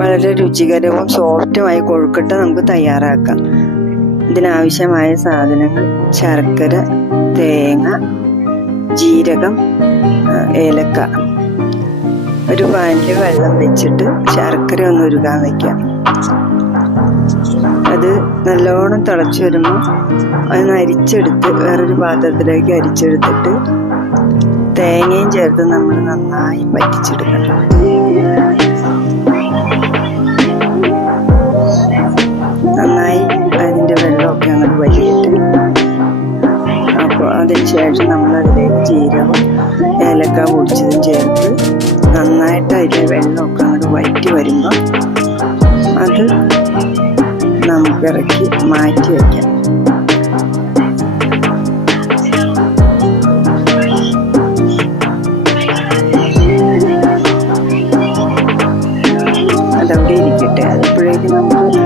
വളരെ രുചികരവും സോഫ്റ്റുമായി കൊഴുക്കട്ട നമുക്ക് തയ്യാറാക്കാം. ഇതിനാവശ്യമായ സാധനങ്ങൾ: ശർക്കര, തേങ്ങ, ജീരകം, ഏലക്ക. ഒരു പാനിൽ വെള്ളം വെച്ചിട്ട് ശർക്കര ഒന്ന് ഉരുകാൻ വയ്ക്കാം. അത് നല്ലോണം തിളച്ച് വരുമ്പോൾ അത് അരിച്ചെടുത്ത് വേറൊരു പാത്രത്തിലേക്ക് അരിച്ചെടുത്തിട്ട് തേങ്ങയും ചേർത്ത് നമ്മൾ നന്നായി പറ്റിച്ചെടുക്കണം. നന്നായി അതിൻ്റെ വെള്ളമൊക്കെ അങ്ങോട്ട് വലിയിട്ട് അപ്പോൾ അതിന് ശേഷം നമ്മളതിലേക്ക് ജീരകം, ഏലക്ക പൊടിച്ചതും ചേർത്ത് നന്നായിട്ട് അതിൻ്റെ വെള്ളമൊക്കെ അങ്ങോട്ട് വറ്റി വരുമ്പോൾ അത് നമുക്ക് ഇറക്കി മാറ്റി വയ്ക്കാം. അതവിടെ ഇരിക്കട്ടെ. അപ്പോഴേക്കും നമുക്ക്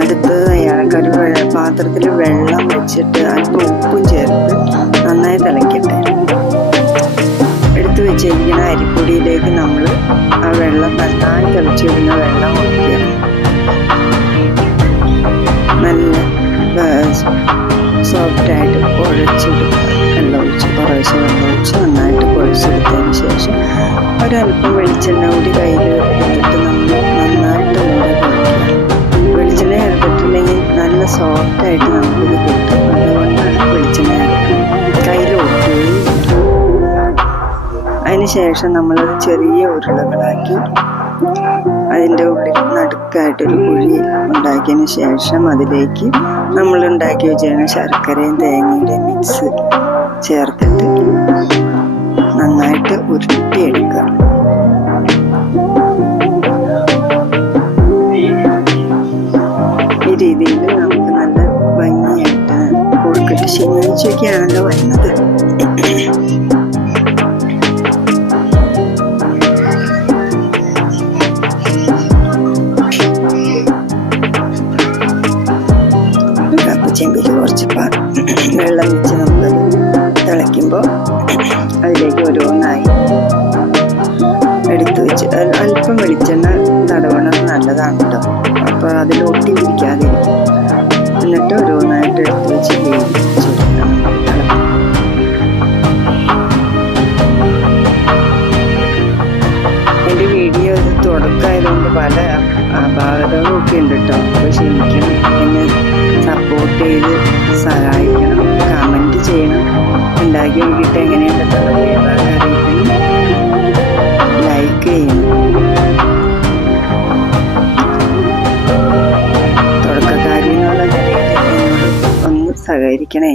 അടുത്ത് തയ്യാറാക്കാൻ ഒരു പാത്രത്തിൽ വെള്ളം വെച്ചിട്ട് അല്പം ഉപ്പും ചേർത്ത് നന്നായി തിളയ്ക്കട്ടെ. എടുത്ത് വെച്ചിരിക്കുന്ന അരിപ്പൊടിയിലേക്ക് നമ്മൾ ആ വെള്ളം നന്നായി തിളച്ച് വരുന്ന വെള്ളം ഒഴിക്കുക. നല്ല സോഫ്റ്റായിട്ട് കുഴച്ചെടുക്കുക. കുറേശ്ശെ വെള്ളം ഒഴിച്ച് നന്നായിട്ട് കുഴച്ചെടുത്തതിന് ശേഷം ഒരല്പം വെളിച്ചെണ്ണ കൂടി കയ്യിൽ എടുത്തിട്ട് നമ്മൾ നന്നായിട്ട് കൂടെ കുഴക്കുക. വെളിച്ചെണ്ണ എടുത്തിട്ടില്ലെങ്കിൽ നല്ല സോഫ്റ്റായിട്ട് നമുക്കിത് കിട്ടും. അതുകൊണ്ടാണ് വെളിച്ചെണ്ണ കയ്യിൽ ഒട്ടുകയും. അതിന് ശേഷം നമ്മളത് ചെറിയ ഉരുളകളാക്കി അതിൻ്റെ ഉള്ളിൽ നടുക്കായിട്ടൊരു കുഴി ഉണ്ടാക്കിയതിന് ശേഷം അതിലേക്ക് നമ്മൾ ഉണ്ടാക്കി വെച്ചിരുന്ന ശർക്കരയും തേങ്ങയുടെയും മിക്സ് ചേർത്തിട്ട് നന്നായിട്ട് ഉരുട്ടിയെടുക്കുക. ഈ രീതിയിൽ നമുക്ക് നല്ല ഭംഗിയായിട്ട് കൊഴുക്കട്ട ശനിയാഴ്ചയൊക്കെയാണല്ലോ വരുന്നത്. ചെമ്പിൽ കുറച്ച് വെള്ളം വെച്ച് നമുക്കത് തിളയ്ക്കുമ്പോൾ അതിലേക്ക് ഓരോന്നായി എടുത്തു വെച്ച് അല്പം വെളിച്ചെണ്ണ തടവണത് നല്ലതാണ് കേട്ടോ. അപ്പോൾ അതിൽ ഒട്ടി പിടിക്കാതിരിക്കും. എന്നിട്ട് ഓരോന്നായിട്ട് എടുത്തു വെച്ച് വേവിച്ചെടുക്കണം. എൻ്റെ വീഡിയോ ഇത് തുടക്കമായതുകൊണ്ട് പല അപാകതകളും ഒക്കെ ഉണ്ട് കേട്ടോ. അപ്പോൾ ക്ഷമിക്കണം. എന്നെ സപ്പോർട്ട് ചെയ്ത് സഹായിക്കണം. കമൻറ്റ് ചെയ്യണം. ഉണ്ടാക്കി നോക്കിയിട്ട് എങ്ങനെയുണ്ടെന്നുള്ള അറിയിക്കണം. ലൈക്ക് ചെയ്യണം. തുടക്കക്കാരി എന്നുള്ള നിലയിൽ എന്നോട് ഒന്ന് സഹകരിക്കണേ.